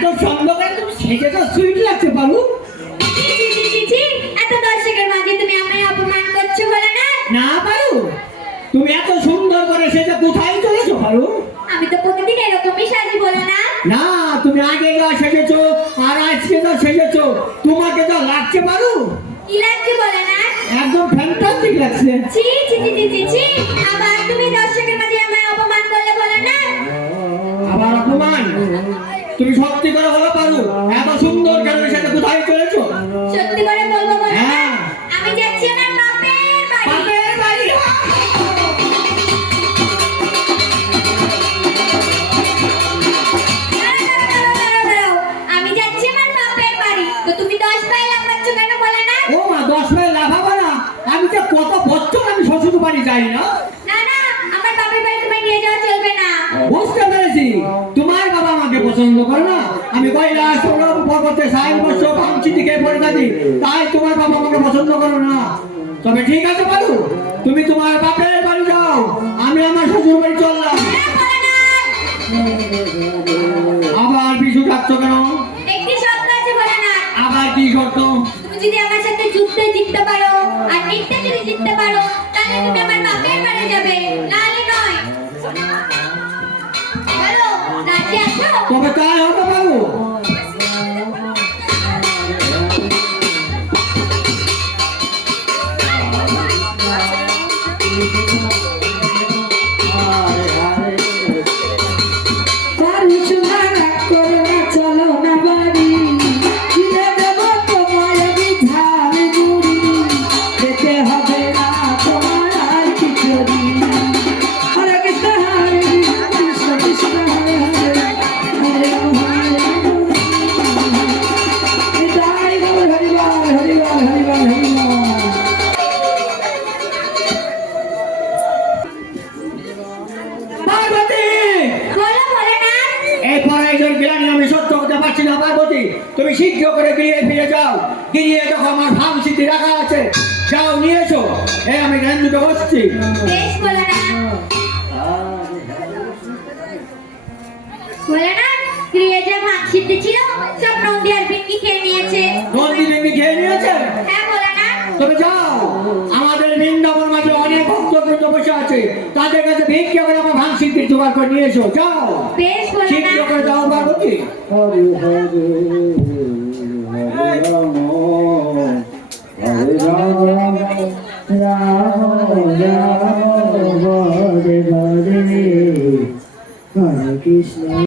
এত সুন্দর করে তুমি সেজেছো, সুইট লাগছে বাবু। এত দর্শকের মাঝে তুমি আমায় অপমান করছো বলে না? না বাবু, তুমি এত সুন্দর করে সেজে কোথায় চলেছো বাবু? আমি তো প্রতিদিন এরকমই সাজি বলে না? না, তুমি আগে যা সেজেছো আর আজকে যা সেজেছো, তোমাকে যা লাগছে বাবু, কি লাগছে বলে না? একদম ফ্যান্টাস্টিক লাগছে। ছি ছি ছি ছি ছি ছি, আবার তুমি দর্শকের মাঝে আমায় অপমান করলে বলে না? আবার অপমান? তুমি সত্যি করে বলো বাবু, এত সুন্দর কেন সেজে কোথায় চলেছো? সত্যি করে বলবো বলে না? হ্যাঁ। আমি যাচ্ছি আমার বাপের বাড়ি। বাপের বাড়ি? দাঁড়াও, আমি যাচ্ছি আমার বাপের বাড়ি। তো তুমি 10 মাইল লাফাচ্ছ কেন বলে না? ও মা, 10 মাইল লাফাবো না? আমি যে কত বছর আমি শ্বশুর বাড়ি যাই না। না না, আমার বাপের বাড়ি তোমায় নিয়ে যাওয়া চলবে না। বুঝতে পেরেছি, তোমার বাবা আমাকে পছন্দ করে না। আমি কৈলাস পর্বতে 60 বছর ভাঙচি দিকে পড়ে থাকি, তাই তোমার বাবা আমাকে পছন্দ করে না। তবে ঠিক আছে বাবু, তুমি তোমার বাপের বাড়ি যাও, আমি আমার শ্বশুর বাড়ি চললাম। হ্যাঁ, বলে না? আবার পিছু ডাকছো কেন? একটি শর্ত আছে বলে না? আবার কি শর্ত? তুমি যদি আমার সাথে যুদ্ধে জিততে পারো আর নৃত্যে যদি জিততে পারো, তাহলে তুমি আমার বাপের বাড়ি যাবে, নাহলে নয়। বলো, রাজি আছো? তবে তাই হবে বাবু। বলো, বলে না? এরপর একজন জ্ঞানী আমি সহ্য করতে পারছি না পার্বতী, তুমি শীঘ্র করে গিয়ে ফিরে যাও। গিয়ে দেখো আমার ভাঙ সিদ্ধি রাখা আছে, যাও নিয়ে এসো। আমি জ্ঞান দুটো বসছি। বেশ, বলে না? বলে না, গৃহে যে ভাত সিদ্ধি ছিল সব নন্দী আর পিঙ্কি খেয়ে নিয়েছে। নন্দী বিন্দি খেয়ে নিয়েছে? হ্যাঁ, বলে না? তবে যাও, আমাদের বৃন্দাবন মাঝে অনেক ভক্তবৃন্দ বসে আছে, তাদের কাছে ভিক্ষা করে আমার ভাঙ সিদ্ধি জোগাড় করে নিয়ে এসো, যাও। বেশ, বলে না? শীঘ্র করে যাও পার্বতী। হরে হরে হরে রাম হরে রাম রাম রাম হরে হরে হরে কৃষ্ণ।